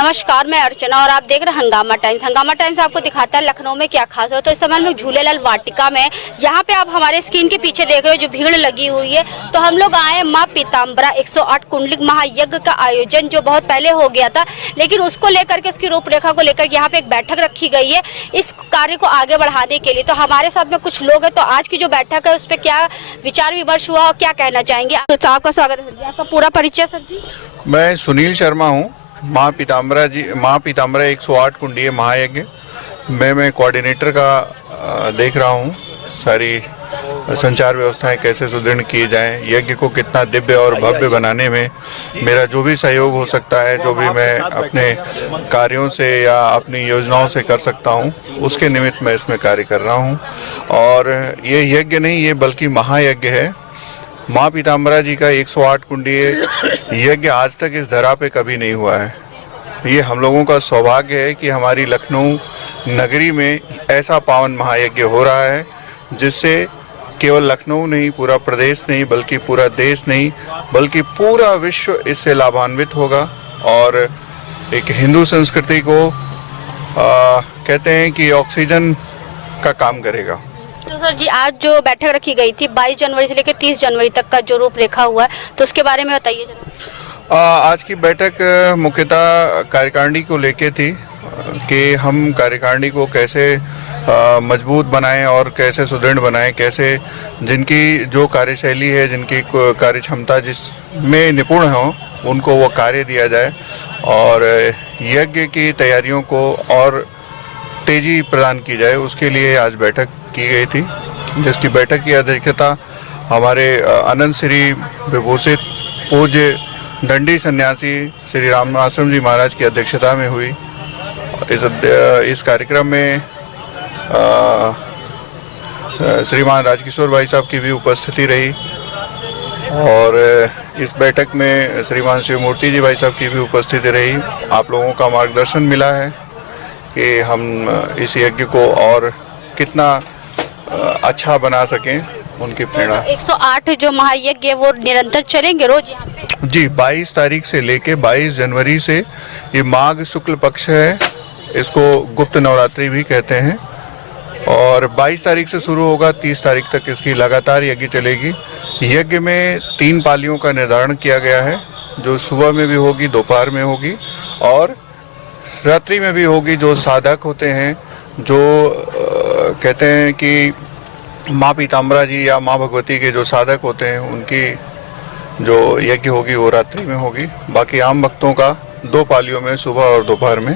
नमस्कार, मैं अर्चना और आप देख रहे हैं हंगामा टाइम्स। हंगामा टाइम्स आपको दिखाता है लखनऊ में क्या खास है। तो इस समय हम लोग झूलेलाल वाटिका में, यहाँ पे आप हमारे स्क्रीन के पीछे देख रहे हो जो भीड़ लगी हुई है। तो हम लोग आए माँ पीताम्बरा 108 कुंडलिक महायज्ञ का आयोजन जो बहुत पहले हो गया था, लेकिन उसको लेकर के, उसकी रूपरेखा को लेकर यहाँ पे एक बैठक रखी गई है इस कार्य को आगे बढ़ाने के लिए। तो हमारे साथ में कुछ लोग हैं, तो आज की जो बैठक है उस पर क्या विचार विमर्श हुआ और क्या कहना चाहेंगे। तो आपका स्वागत है सर जी। आपका पूरा परिचय सर जी। मैं सुनील शर्मा हूँ, माँ पीताम्बरा 108 कुंडीय महायज्ञ में मैं कोऑर्डिनेटर का देख रहा हूँ। सारी संचार व्यवस्थाएं कैसे सुदृढ़ की जाएं, यज्ञ को कितना दिव्य और भव्य बनाने में मेरा जो भी सहयोग हो सकता है, जो भी मैं अपने कार्यों से या अपनी योजनाओं से कर सकता हूँ, उसके निमित्त मैं इसमें कार्य कर रहा हूँ। और ये यज्ञ नहीं, ये बल्कि महायज्ञ है। माँ पीताम्बरा जी का 108 कुंडीय यज्ञ आज तक इस धरा पे कभी नहीं हुआ है। ये हम लोगों का सौभाग्य है कि हमारी लखनऊ नगरी में ऐसा पावन महायज्ञ हो रहा है, जिससे केवल लखनऊ नहीं, पूरा प्रदेश नहीं, बल्कि पूरा देश नहीं, बल्कि पूरा विश्व इससे लाभान्वित होगा। और एक हिंदू संस्कृति को कहते हैं कि ऑक्सीजन का काम करेगा। तो सर जी, आज जो बैठक रखी गई थी 22 जनवरी से लेकर 30 जनवरी तक का जो रूपरेखा हुआ है, तो उसके बारे में बताइए जरा। आज की बैठक मुख्यतः कार्यकारिणी को लेके थी कि हम कार्यकारिणी को कैसे मजबूत बनाएं और कैसे सुदृढ़ बनाएं, कैसे जिनकी जो कार्यशैली है, जिनकी कार्य क्षमता जिसमें निपुण हो, उनको वो कार्य दिया जाए और यज्ञ की तैयारियों को और तेजी प्रदान की जाए। उसके लिए आज बैठक की गई थी, जिसकी बैठक की अध्यक्षता हमारे अनंत श्री विभूषित पूज्य दंडी सन्यासी श्री रामनाश्रम जी महाराज की अध्यक्षता में हुई। इस कार्यक्रम में श्रीमान राजकिशोर भाई साहब की भी उपस्थिति रही और इस बैठक में श्रीमान शिवमूर्ति जी भाई साहब की भी उपस्थिति रही। आप लोगों का मार्गदर्शन मिला है कि हम इस यज्ञ को और कितना अच्छा बना सकें, उनकी प्रेरणा। 108 जो महायज्ञ है वो निरंतर चलेंगे रोज यहाँ पे? जी, 22 तारीख से लेके 22 जनवरी से, ये माघ शुक्ल पक्ष है, इसको गुप्त नवरात्रि भी कहते हैं। और 22 तारीख से शुरू होगा, 30 तारीख तक इसकी लगातार यज्ञ चलेगी। यज्ञ में 3 पालियों का निर्धारण किया गया है, जो सुबह में भी होगी, दोपहर में होगी और रात्रि में भी होगी। जो साधक होते हैं, जो कहते हैं कि माँ पीताम्बरा जी या माँ भगवती के जो साधक होते हैं, उनकी जो यज्ञ होगी वो रात्रि में होगी। बाकी आम भक्तों का 2 पालियों में, सुबह और दोपहर में,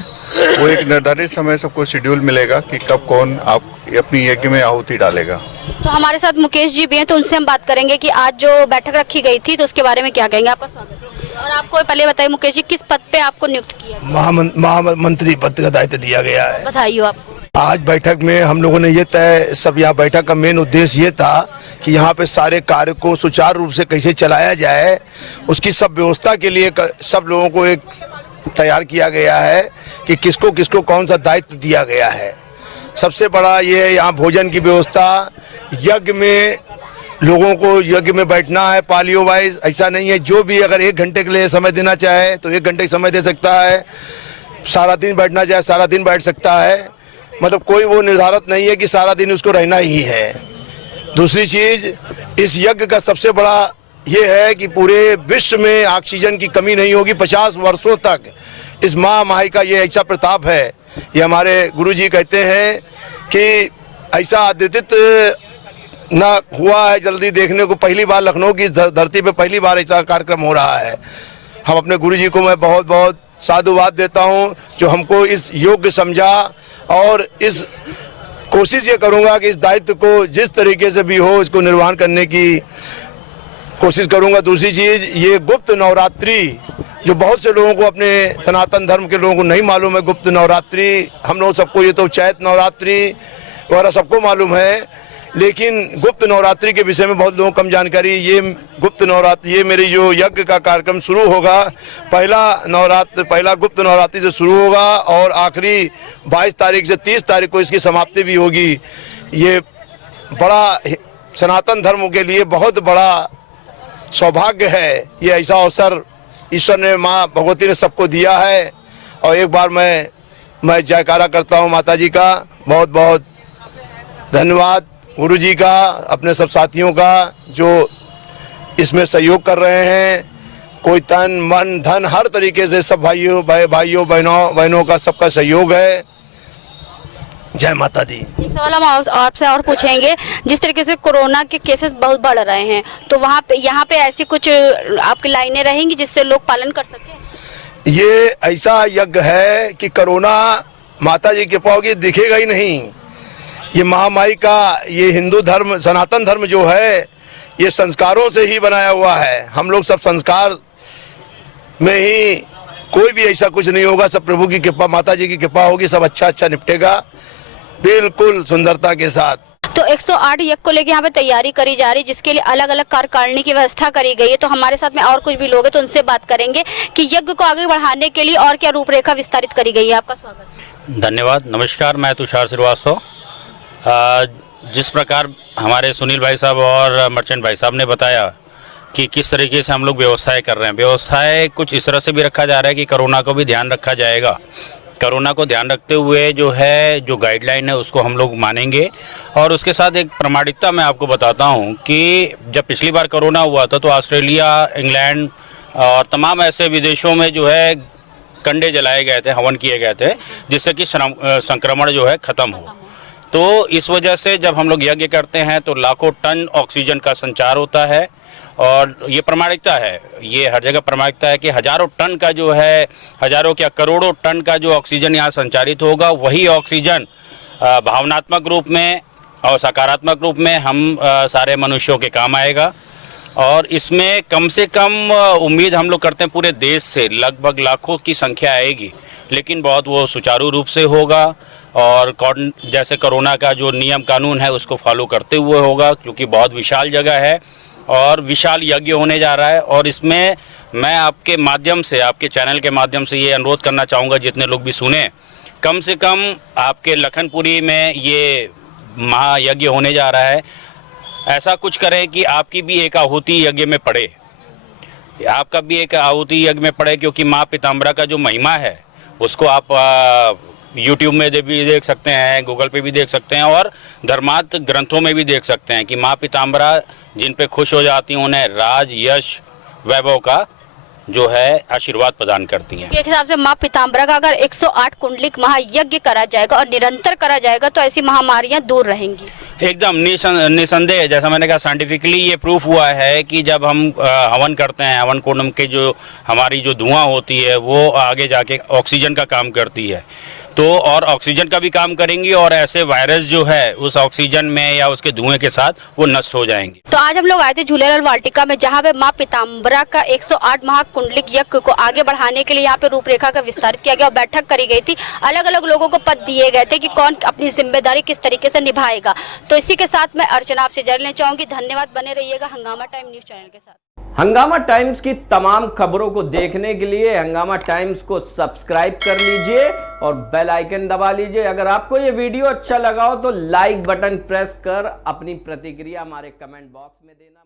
वो एक निर्धारित समय सबको शेड्यूल मिलेगा कि कब कौन आप अपनी यज्ञ में आहुति डालेगा। तो हमारे साथ मुकेश जी भी हैं, तो उनसे हम बात करेंगे कि आज जो बैठक रखी गई थी तो उसके बारे में क्या कहेंगे। आपका स्वागत है। और आपको पहले बताइए मुकेश जी, किस पद पे आपको नियुक्त किया? महामंत्री पद का दायित्व दिया गया है। बताइए आपको। आज बैठक में हम लोगों ने ये तय, सब यहाँ बैठक का मेन उद्देश्य ये था कि यहाँ पे सारे कार्य को सुचारू रूप से कैसे चलाया जाए, उसकी सब व्यवस्था के लिए सब लोगों को एक तैयार किया गया है कि किसको किसको कौन सा दायित्व दिया गया है। सबसे बड़ा ये है यहाँ भोजन की व्यवस्था। यज्ञ में लोगों को यज्ञ में बैठना है पालियों वाइज, ऐसा नहीं है जो भी अगर 1 घंटे के लिए समय देना चाहे तो 1 घंटे समय दे सकता है, सारा दिन बैठना चाहे सारा दिन बैठ सकता है। मतलब कोई वो निर्धारित नहीं है कि सारा दिन उसको रहना ही है। दूसरी चीज, इस यज्ञ का सबसे बड़ा ये है कि पूरे विश्व में ऑक्सीजन की कमी नहीं होगी 50 वर्षों तक। इस महामारी का ये ऐसा प्रताप है। ये हमारे गुरुजी कहते हैं कि ऐसा अद्वितीय ना हुआ है जल्दी देखने को। पहली बार लखनऊ की धरती पे पहली बार ऐसा कार्यक्रम हो रहा है। हम अपने गुरुजी को मैं बहुत बहुत साधुवाद देता हूँ, जो हमको इस योग्य समझा, और इस कोशिश ये करूँगा कि इस दायित्व को जिस तरीके से भी हो इसको निर्वहन करने की कोशिश करूँगा। दूसरी चीज़, ये गुप्त नवरात्रि जो बहुत से लोगों को, अपने सनातन धर्म के लोगों को नहीं मालूम है, गुप्त नवरात्रि हम लोग सबको, ये तो चैत नवरात्रि वगैरह सबको मालूम है, लेकिन गुप्त नवरात्रि के विषय में बहुत लोगों को कम जानकारी। ये गुप्त नवरात्रि, ये मेरी जो यज्ञ का कार्यक्रम शुरू होगा, पहला गुप्त नवरात्रि से शुरू होगा और आखिरी 22 तारीख से 30 तारीख को इसकी समाप्ति भी होगी। ये बड़ा सनातन धर्म के लिए बहुत बड़ा सौभाग्य है। ये ऐसा अवसर ईश्वर ने, माँ भगवती ने सबको दिया है और एक बार मैं जयकारा करता हूँ माता जी का। बहुत बहुत धन्यवाद गुरु जी का, अपने सब साथियों का जो इसमें सहयोग कर रहे हैं। कोई तन मन धन हर तरीके से सब भाइयों बहनों का सबका सहयोग है। जय माता दी। एक सवाल हम आपसे और पूछेंगे, जिस तरीके से कोरोना के केसेस बहुत बढ़ रहे हैं तो वहाँ पे यहाँ पे ऐसी कुछ आपकी लाइनें रहेंगी जिससे लोग पालन कर सकें? ये ऐसा यज्ञ है कि कोरोना माता जी के पाओगे दिखेगा ही नहीं। ये महामारी का, ये हिंदू धर्म सनातन धर्म जो है ये संस्कारों से ही बनाया हुआ है। हम लोग सब संस्कार में ही, कोई भी ऐसा कुछ नहीं होगा। सब प्रभु की कृपा, माता जी की कृपा होगी, सब अच्छा निपटेगा बिल्कुल सुंदरता के साथ। तो 108 यज्ञ को लेकर यहाँ पे तैयारी करी जा रही है, जिसके लिए अलग अलग कार्यकारिणी की व्यवस्था करी गई है। तो हमारे साथ में और कुछ भी लोग हैं, तो उनसे बात करेंगे कि यज्ञ को आगे बढ़ाने के लिए और क्या रूपरेखा विस्तारित करी गई है। आपका स्वागत। धन्यवाद। नमस्कार, मैं तुषार श्रीवास्तव। जिस प्रकार हमारे सुनील भाई साहब और मर्चेंट भाई साहब ने बताया कि किस तरीके से हम लोग व्यवस्थाएं कर रहे हैं, व्यवस्थाएं कुछ इस तरह से भी रखा जा रहा है कि कोरोना को भी ध्यान रखा जाएगा। कोरोना को ध्यान रखते हुए जो गाइडलाइन है उसको हम लोग मानेंगे। और उसके साथ एक प्रामाणिकता मैं आपको बताता हूं कि जब पिछली बार कोरोना हुआ था तो ऑस्ट्रेलिया, इंग्लैंड और तमाम ऐसे विदेशों में कंडे जलाए गए थे, हवन किए गए थे, जिससे कि संक्रमण ख़त्म हो। तो इस वजह से जब हम लोग यज्ञ करते हैं तो लाखों टन ऑक्सीजन का संचार होता है। और ये प्रामाणिकता है, ये हर जगह प्रामाणिकता है कि हजारों टन का हजारों क्या करोड़ों टन का जो ऑक्सीजन यहाँ संचारित होगा, वही ऑक्सीजन भावनात्मक रूप में और सकारात्मक रूप में हम सारे मनुष्यों के काम आएगा। और इसमें कम से कम उम्मीद हम लोग करते हैं पूरे देश से लगभग लाखों की संख्या आएगी, लेकिन बहुत वो सुचारू रूप से होगा और जैसे कोरोना का जो नियम कानून है उसको फॉलो करते हुए होगा, क्योंकि बहुत विशाल जगह है और विशाल यज्ञ होने जा रहा है। और इसमें मैं आपके माध्यम से, आपके चैनल के माध्यम से ये अनुरोध करना चाहूँगा, जितने लोग भी सुने, कम से कम आपके लखनपुरी में ये महायज्ञ होने जा रहा है, ऐसा कुछ करें कि आपकी भी एक आहुति यज्ञ में पड़े, आपका भी एक आहुति यज्ञ में पड़े, क्योंकि माँ पीताम्बरा का जो महिमा है उसको आप यूट्यूब में भी देख सकते हैं, गूगल पे भी देख सकते हैं और धर्मार्थ ग्रंथों में भी देख सकते हैं कि माँ पीताम्बरा जिन पे खुश हो जाती हैं उन्हें राज, यश, वैभव का आशीर्वाद प्रदान करती हैं। एक हिसाब से माँ पीताम्बरा का अगर 108 कुंडलिक महायज्ञ करा जाएगा और निरंतर करा जाएगा तो ऐसी महामारियां दूर रहेंगी। एकदम निसंदेह, जैसा मैंने कहा, साइंटिफिकली ये प्रूफ हुआ है कि जब हम हवन करते हैं, हवन कुंड के हमारी धुआं होती है वो आगे जाके ऑक्सीजन का काम करती है, तो और ऑक्सीजन का भी काम करेंगी और ऐसे वायरस उस ऑक्सीजन में या उसके धुएं के साथ वो नष्ट हो जाएंगे। तो आज हम लोग आए थे झूलेलाल वाटिका में, जहाँ पे माँ पीताम्बरा का 108 महाकुंडलिक यज्ञ को आगे बढ़ाने के लिए यहाँ पे रूपरेखा का विस्तारित किया गया और बैठक करी गई थी। अलग अलग लोगों को पद दिए गए थे कि कौन अपनी जिम्मेदारी किस तरीके से निभाएगा। तो इसी के साथ मैं अर्चना आपसे जान लेना चाहूंगी। धन्यवाद, बने रहिएगा हंगामा टाइम न्यूज चैनल के साथ। हंगामा टाइम्स की तमाम खबरों को देखने के लिए हंगामा टाइम्स को सब्सक्राइब कर लीजिए और बेल आइकन दबा लीजिए। अगर आपको ये वीडियो अच्छा लगा हो तो लाइक बटन प्रेस कर अपनी प्रतिक्रिया हमारे कमेंट बॉक्स में देना।